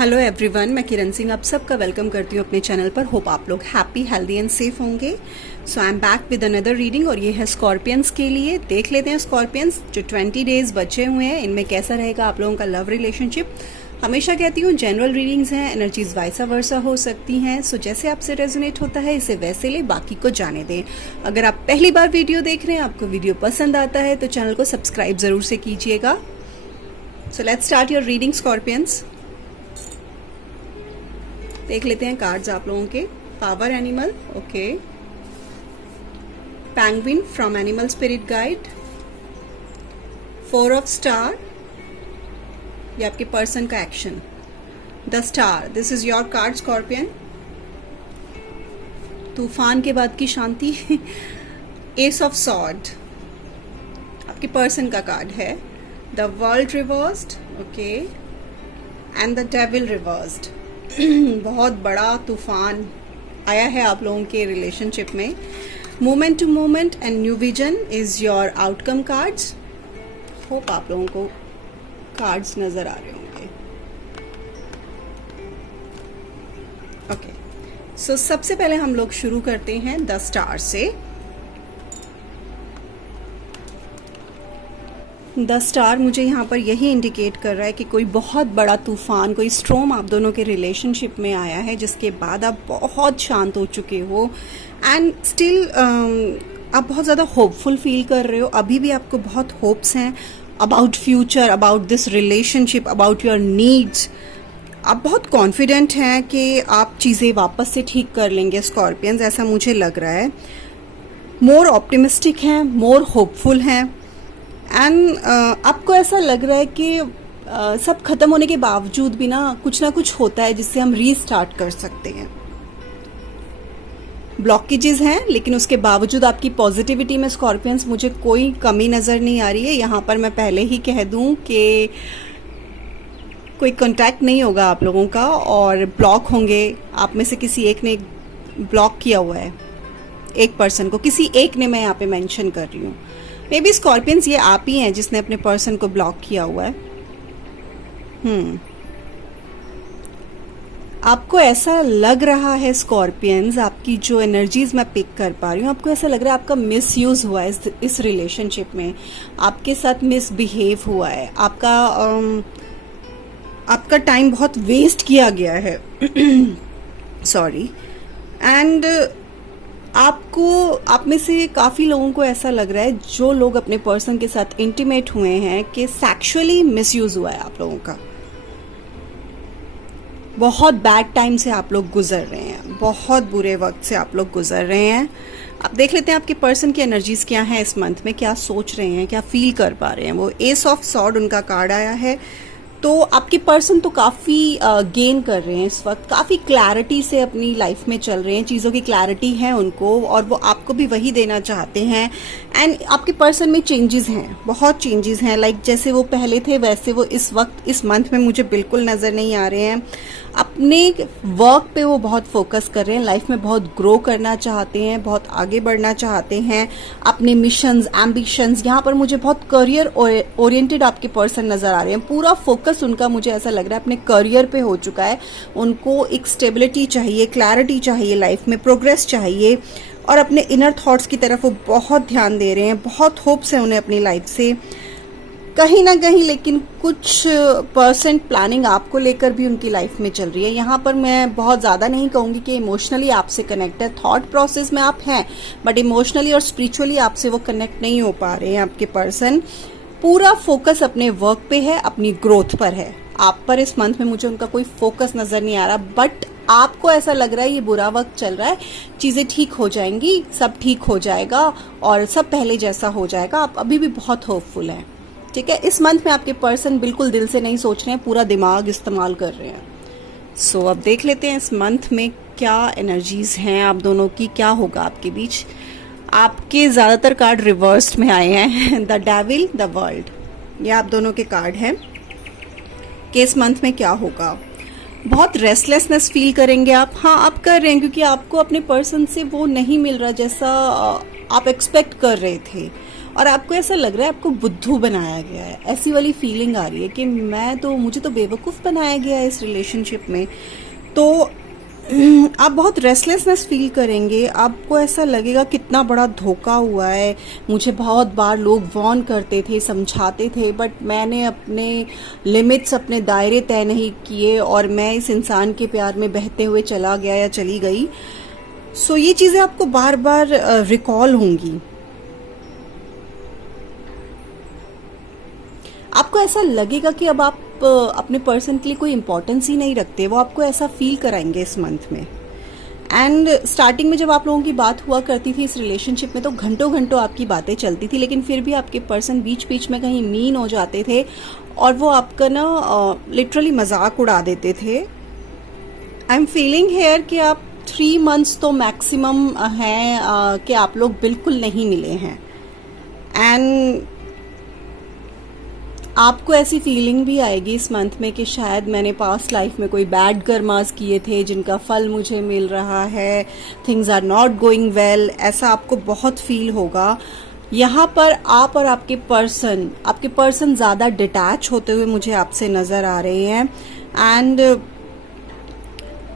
Hello everyone, मैं किरण सिंह आप सबका वेलकम करती हूँ अपने चैनल पर। होप आप लोग हैप्पी, हेल्दी एंड सेफ होंगे। So I am back with another reading और ये है स्कॉर्पियंस के लिए। देख लेते हैं स्कॉर्पियंस, जो 20 डेज बचे हुए हैं इनमें कैसा रहेगा आप लोगों का लव रिलेशनशिप। हमेशा कहती हूँ जनरल रीडिंग्स हैं, एनर्जीज वाइसा वर्सा हो सकती हैं। सो जैसे आपसे रेजोनेट होता है इसे वैसे ले, बाकी को जाने दें। अगर आप पहली बार वीडियो देख रहे हैं, आपको वीडियो पसंद आता है तो चैनल को सब्सक्राइब जरूर से कीजिएगा। So let's start your reading Scorpions. देख लेते हैं कार्ड्स आप लोगों के। Power animal, okay. Penguin from animal spirit guide. 4 of star, ये आपके पर्सन का action. The star, this is your card Scorpion. तूफान के बाद की शांति। एस ऑफ सॉर्ड, आपके पर्सन का कार्ड है। The world reversed, okay. And the devil reversed. बहुत बड़ा तूफान आया है आप लोगों के रिलेशनशिप में। Moment to moment and new vision is your outcome cards. Hope आप लोगों को कार्ड्स नजर आ रहे होंगे। ओके, सो सबसे पहले हम लोग शुरू करते हैं द स्टार से। द स्टार मुझे यहाँ पर यही इंडिकेट कर रहा है कि कोई बहुत बड़ा तूफान, कोई स्ट्रॉम आप दोनों के रिलेशनशिप में आया है, जिसके बाद आप बहुत शांत हो चुके हो एंड स्टिल आप बहुत ज़्यादा होपफुल फील कर रहे हो। अभी भी आपको बहुत होप्स हैं about future, about this relationship, about your needs. आप बहुत कॉन्फिडेंट हैं कि आप चीज़ें वापस से ठीक कर लेंगे स्कॉर्पियंस, ऐसा मुझे लग रहा है। मोर ऑप्टिमिस्टिक हैं, मोर होपफुल हैं एंड आपको ऐसा लग रहा है कि सब खत्म होने के बावजूद भी ना कुछ होता है जिससे हम रीस्टार्ट कर सकते हैं। ब्लॉकेजेस हैं लेकिन उसके बावजूद आपकी पॉजिटिविटी में स्कॉर्पियंस मुझे कोई कमी नज़र नहीं आ रही है। यहाँ पर मैं पहले ही कह दूं कि कोई कांटेक्ट नहीं होगा आप लोगों का और ब्लॉक होंगे। आप में से किसी एक ने ब्लॉक किया हुआ है एक पर्सन को, किसी एक ने, मैं यहाँ पे मेंशन कर रही हूँ। मे बी स्कॉर्पियंस ये आप ही हैं जिसने अपने पर्सन को ब्लॉक किया हुआ है। आपको ऐसा लग रहा है स्कॉर्पियंस, आपकी जो एनर्जीज मैं पिक कर पा रही हूँ, आपको ऐसा लग रहा है आपका मिसयूज हुआ है इस रिलेशनशिप में, आपके साथ मिसबिहेव हुआ है, आपका टाइम बहुत वेस्ट किया गया है। सॉरी। एंड आप में से काफ़ी लोगों को ऐसा लग रहा है, जो लोग अपने पर्सन के साथ इंटीमेट हुए हैं, कि सेक्सुअली मिसयूज हुआ है आप लोगों का। बहुत बैड टाइम से आप लोग गुजर रहे हैं, बहुत बुरे वक्त से आप लोग गुजर रहे हैं। अब देख लेते हैं आपके पर्सन की एनर्जीज क्या हैं इस मंथ में, क्या सोच रहे हैं, क्या फील कर पा रहे हैं वो। एस ऑफ सॉर्ड उनका कार्ड आया है। तो आपके पर्सन तो काफ़ी गेन कर रहे हैं इस वक्त, काफ़ी क्लैरिटी से अपनी लाइफ में चल रहे हैं, चीज़ों की क्लैरिटी है उनको और वो आपको भी वही देना चाहते हैं। एंड आपके पर्सन में चेंजेस हैं, बहुत चेंजेस हैं। लाइक जैसे वो पहले थे वैसे वो इस वक्त इस मंथ में मुझे बिल्कुल नज़र नहीं आ रहे हैं। अपने वर्क पे वो बहुत फोकस कर रहे हैं, लाइफ में बहुत ग्रो करना चाहते हैं, बहुत आगे बढ़ना चाहते हैं। अपने मिशंस, एम्बिशंस, यहाँ पर मुझे बहुत करियर ओरिएंटेड आपके पर्सन नज़र आ रहे हैं। पूरा फोकस उनका मुझे ऐसा लग रहा है अपने करियर पे हो चुका है। उनको एक स्टेबिलिटी चाहिए, क्लैरिटी चाहिए, लाइफ में प्रोग्रेस चाहिए और अपने इनर थॉट्स की तरफ वो बहुत ध्यान दे रहे हैं। बहुत होप्स हैं उन्हें अपनी लाइफ से कहीं ना कहीं, लेकिन कुछ परसेंट प्लानिंग आपको लेकर भी उनकी लाइफ में चल रही है। यहाँ पर मैं बहुत ज़्यादा नहीं कहूँगी कि इमोशनली आपसे कनेक्ट है, थॉट प्रोसेस में आप हैं, बट इमोशनली और स्पिरिचुअली आपसे वो कनेक्ट नहीं हो पा रहे हैं आपके पर्सन। पूरा फोकस अपने वर्क पे है, अपनी ग्रोथ पर है। आप पर इस मंथ में मुझे उनका कोई फोकस नज़र नहीं आ रहा, बट आपको ऐसा लग रहा है ये बुरा वक्त चल रहा है, चीज़ें ठीक हो जाएंगी, सब ठीक हो जाएगा और सब पहले जैसा हो जाएगा। आप अभी भी बहुत होपफुल हैं, ठीक है। इस मंथ में आपके पर्सन बिल्कुल दिल से नहीं सोच रहे हैं, पूरा दिमाग इस्तेमाल कर रहे हैं। सो अब देख लेते हैं इस मंथ में क्या एनर्जीज हैं आप दोनों की, क्या होगा आपके बीच। आपके ज़्यादातर कार्ड रिवर्स्ड में आए हैं। द डेविल, द वर्ल्ड, ये आप दोनों के कार्ड हैं कि इस मंथ में क्या होगा। बहुत रेस्टलेसनेस फील करेंगे आप। हाँ, आप कर रहे हैं क्योंकि आपको अपने पर्सन से वो नहीं मिल रहा जैसा आप एक्सपेक्ट कर रहे थे। और आपको ऐसा लग रहा है आपको बुद्धू बनाया गया है, ऐसी वाली फीलिंग आ रही है कि मुझे तो बेवकूफ़ बनाया गया है इस रिलेशनशिप में। तो आप बहुत रेस्टलेसनेस फील करेंगे, आपको ऐसा लगेगा कितना बड़ा धोखा हुआ है। मुझे बहुत बार लोग वार्न करते थे, समझाते थे, बट मैंने अपने लिमिट्स, अपने दायरे तय नहीं किए और मैं इस इंसान के प्यार में बहते हुए चला गया या चली गई। सो ये चीज़ें आपको बार बार रिकॉल होंगी। आपको ऐसा लगेगा कि अब आप अपने पर्सन के लिए कोई इम्पोर्टेंस ही नहीं रखते, वो आपको ऐसा फील कराएंगे इस मंथ में। एंड स्टार्टिंग में जब आप लोगों की बात हुआ करती थी इस रिलेशनशिप में तो घंटों घंटों आपकी बातें चलती थी, लेकिन फिर भी आपके पर्सन बीच बीच में कहीं मीन हो जाते थे और वो आपका ना लिटरली मजाक उड़ा देते थे। आई एम फीलिंग हेयर कि आप 3 मंथ्स तो मैक्सिमम हैं कि आप लोग बिल्कुल नहीं मिले हैं। एंड आपको ऐसी फीलिंग भी आएगी इस मंथ में कि शायद मैंने पास्ट लाइफ में कोई बैड कर्मास किए थे जिनका फल मुझे मिल रहा है, things are not going well, ऐसा आपको बहुत फील होगा। यहाँ पर आप और आपके पर्सन ज़्यादा डिटैच होते हुए मुझे आपसे नज़र आ रहे हैं। एंड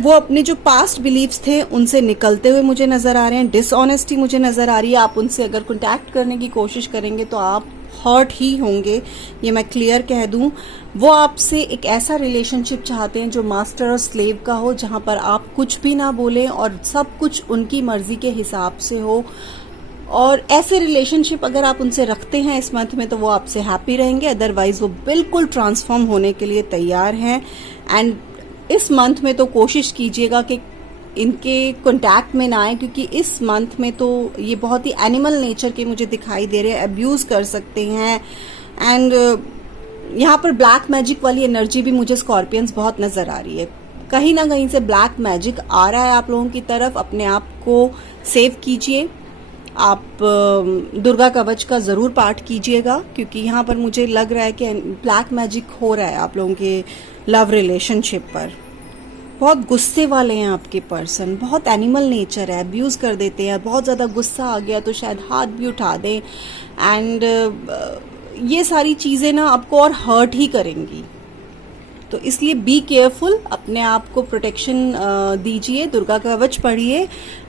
वो अपने जो पास्ट बिलीव्स थे उनसे निकलते हुए मुझे नज़र आ रहे हैं। डिसऑनेस्टी मुझे नज़र आ रही है। आप उनसे अगर कॉन्टैक्ट करने की कोशिश करेंगे तो आप हर्ट ही होंगे, ये मैं क्लियर कह दूं। वो आपसे एक ऐसा रिलेशनशिप चाहते हैं जो मास्टर और स्लेव का हो, जहां पर आप कुछ भी ना बोलें और सब कुछ उनकी मर्जी के हिसाब से हो। और ऐसे रिलेशनशिप अगर आप उनसे रखते हैं इस मंथ में तो वो आपसे हैप्पी रहेंगे, अदरवाइज वो बिल्कुल ट्रांसफॉर्म होने के लिए तैयार हैं। एंड इस मंथ में तो कोशिश कीजिएगा कि इनके कांटेक्ट में ना आए, क्योंकि इस मंथ में तो ये बहुत ही एनिमल नेचर के मुझे दिखाई दे रहे हैं, अब्यूज कर सकते हैं। एंड यहाँ पर ब्लैक मैजिक वाली एनर्जी भी मुझे स्कॉर्पियंस बहुत नजर आ रही है। कहीं ना कहीं से ब्लैक मैजिक आ रहा है आप लोगों की तरफ। अपने आप को सेव कीजिए। आप दुर्गा कवच का जरूर पाठ कीजिएगा, क्योंकि यहाँ पर मुझे लग रहा है कि ब्लैक मैजिक हो रहा है आप लोगों के लव रिलेशनशिप पर। बहुत गुस्से वाले हैं आपके पर्सन, बहुत एनिमल नेचर है, अब्यूज कर देते हैं। बहुत ज़्यादा गुस्सा आ गया तो शायद हाथ भी उठा दें। एंड ये सारी चीज़ें ना आपको और हर्ट ही करेंगी, तो इसलिए बी केयरफुल, अपने आप को प्रोटेक्शन दीजिए, दुर्गा कवच पढ़िए।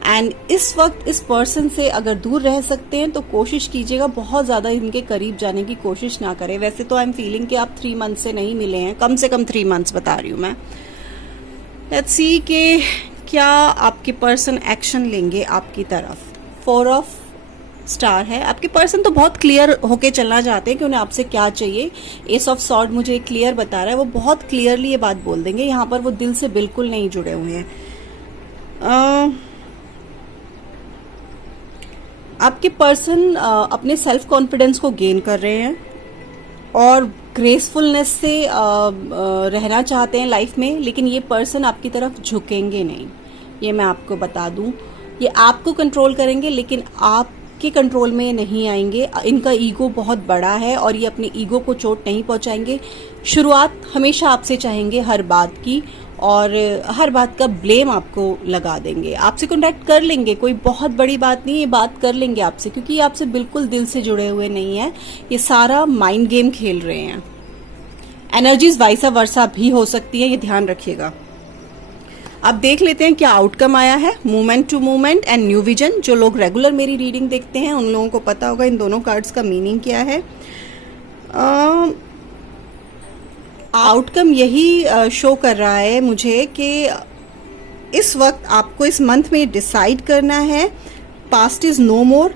एंड इस वक्त इस पर्सन से अगर दूर रह सकते हैं तो कोशिश कीजिएगा, बहुत ज़्यादा इनके करीब जाने की कोशिश ना करें। वैसे तो आई एम फीलिंग कि आप 3 मंथ से नहीं मिले हैं, कम से कम 3 मंथ्स बता रही हूँ मैं। लेट्स सी कि क्या आपके पर्सन एक्शन लेंगे आपकी तरफ। 4 ऑफ स्टार है। आपके पर्सन तो बहुत क्लियर होके चलना चाहते हैं कि उन्हें आपसे क्या चाहिए। एस ऑफ सॉर्ड मुझे क्लियर बता रहा है, वो बहुत क्लियरली ये बात बोल देंगे। यहाँ पर वो दिल से बिल्कुल नहीं जुड़े हुए हैं। आपके पर्सन अपने सेल्फ कॉन्फिडेंस को गेन कर रहे हैं और ग्रेसफुलनेस से रहना चाहते हैं लाइफ में, लेकिन ये पर्सन आपकी तरफ झुकेंगे नहीं, ये मैं आपको बता दूं। ये आपको कंट्रोल करेंगे लेकिन आपके कंट्रोल में नहीं आएंगे। इनका ईगो बहुत बड़ा है और ये अपने ईगो को चोट नहीं पहुंचाएंगे। शुरुआत हमेशा आपसे चाहेंगे हर बात की, और हर बात का ब्लेम आपको लगा देंगे। आपसे कॉन्टैक्ट कर लेंगे, कोई बहुत बड़ी बात नहीं, ये बात कर लेंगे आपसे, क्योंकि ये आपसे बिल्कुल दिल से जुड़े हुए नहीं है। ये सारा माइंड गेम खेल रहे हैं। एनर्जीज वाइसा वर्सा भी हो सकती है, ये ध्यान रखिएगा। अब देख लेते हैं क्या आउटकम आया है। Movement to movement and new vision. जो लोग रेगुलर मेरी रीडिंग देखते हैं उन लोगों को पता होगा इन दोनों कार्ड्स का मीनिंग क्या है। आउटकम यही शो कर रहा है मुझे कि इस वक्त आपको इस मंथ में डिसाइड करना है पास्ट इज नो मोर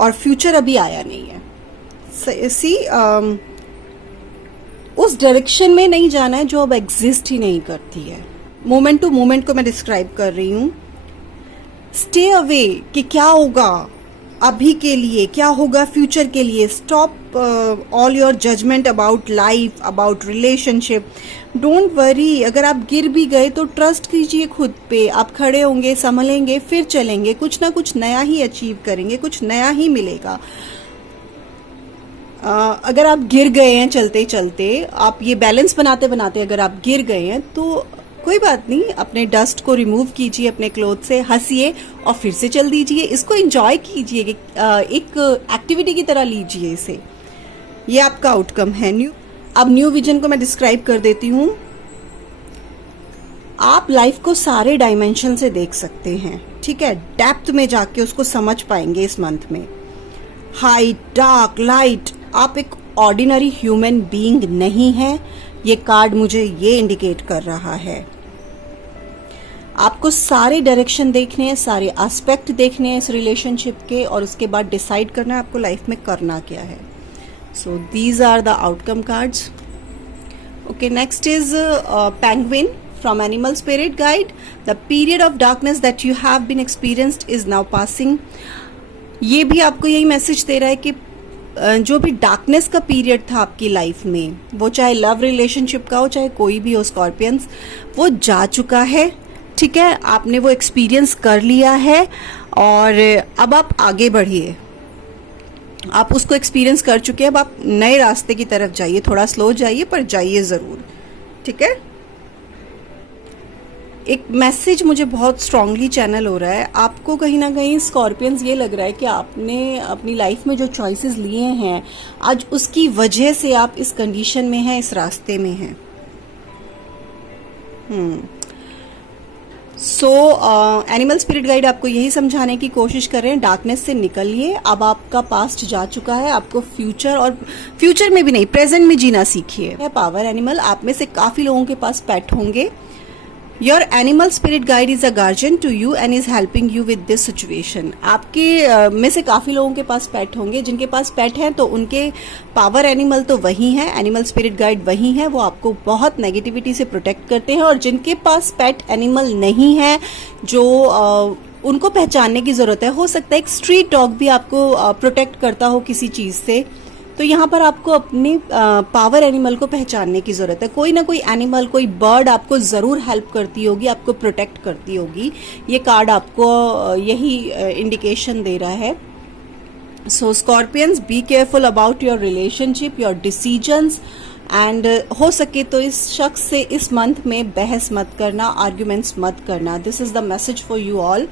और फ्यूचर अभी आया नहीं है। उस डायरेक्शन में नहीं जाना है जो अब एग्जिस्ट ही नहीं करती है। मोमेंट टू मोमेंट को मैं डिस्क्राइब कर रही हूँ। स्टे अवे कि क्या होगा अभी के लिए, क्या होगा फ्यूचर के लिए। Stop all your judgement about life, about relationship. Don't worry, अगर आप गिर भी गए तो ट्रस्ट कीजिए खुद पे। आप खड़े होंगे, संभलेंगे, फिर चलेंगे, कुछ ना कुछ नया ही अचीव करेंगे, कुछ नया ही मिलेगा। अगर आप गिर गए हैं चलते चलते, आप ये बैलेंस बनाते बनाते अगर आप गिर गए हैं तो कोई बात नहीं, अपने डस्ट को रिमूव कीजिए अपने क्लोथ से, हंसिए और फिर से चल दीजिए। इसको एंजॉय कीजिए, एक एक्टिविटी की तरह लीजिए इसे। ये आपका आउटकम है न्यू। अब न्यू विजन को मैं डिस्क्राइब कर देती हूँ। आप लाइफ को सारे डायमेंशन से देख सकते हैं, ठीक है, डेप्थ में जाके उसको समझ पाएंगे इस मंथ में। हाइट, डार्क, लाइट, आप एक ऑर्डिनरी ह्यूमन बीइंग नहीं है, ये कार्ड मुझे ये इंडिकेट कर रहा है। आपको सारे डायरेक्शन देखने हैं, सारे एस्पेक्ट देखने हैं इस रिलेशनशिप के, और उसके बाद डिसाइड करना है आपको लाइफ में करना क्या है। So these are the outcome cards. Okay, next is penguin from animal spirit guide. The period of darkness that you have been experienced is now passing. ये भी आपको यही मैसेज दे रहा है कि जो भी डार्कनेस का पीरियड था आपकी लाइफ में, वो चाहे लव रिलेशनशिप का हो चाहे कोई भी हो स्कॉर्पियंस, वो जा चुका है, ठीक है, आपने वो एक्सपीरियंस कर लिया है और अब आप आगे बढ़िए। आप उसको एक्सपीरियंस कर चुके हैं, अब आप नए रास्ते की तरफ जाइए, थोड़ा स्लो जाइए पर जाइए ज़रूर, ठीक है। एक मैसेज मुझे बहुत स्ट्रांगली चैनल हो रहा है, आपको कहीं ना कहीं स्कॉर्पियंस ये लग रहा है कि आपने अपनी लाइफ में जो चॉइसेस लिए हैं आज उसकी वजह से आप इस कंडीशन में हैं, इस रास्ते में हैं। सो एनिमल स्पिरिट गाइड आपको यही समझाने की कोशिश कर रहे हैं, डार्कनेस से निकलिए। अब आपका पास्ट जा चुका है, आपको फ्यूचर, और फ्यूचर में भी नहीं प्रेजेंट में जीना सीखिए। पावर एनिमल, आप में से काफी लोगों के पास पेट होंगे। Your animal spirit guide is a guardian to you and is helping you with this situation. आपके में से काफ़ी लोगों के पास पेट होंगे, जिनके पास पेट हैं तो उनके पावर एनिमल तो वही हैं, एनिमल स्पिरिट गाइड वही हैं, वो आपको बहुत नेगेटिविटी से प्रोटेक्ट करते हैं। और जिनके पास पेट एनिमल नहीं है, जो उनको पहचानने की ज़रूरत है, हो सकता है एक स्ट्रीट डॉग भी आपको प्रोटेक्ट करता हो किसी चीज़ से, तो यहाँ पर आपको अपने पावर एनिमल को पहचानने की ज़रूरत है। कोई ना कोई एनिमल, कोई बर्ड आपको ज़रूर हेल्प करती होगी, आपको प्रोटेक्ट करती होगी। ये कार्ड आपको यही इंडिकेशन दे रहा है। So scorpions, be careful about your relationship, your decisions, and हो सके तो इस शख्स से इस मंथ में बहस मत करना, आर्ग्यूमेंट्स मत करना। This is the message for you all.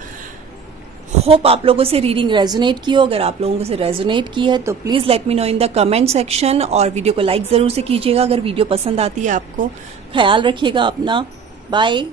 Hope आप लोगों से रीडिंग रेजोनेट की हो। अगर आप लोगों से रेजोनेट की है तो please let me know in the comment section, और वीडियो को लाइक ज़रूर से कीजिएगा अगर वीडियो पसंद आती है आपको। ख्याल रखिएगा अपना, बाय।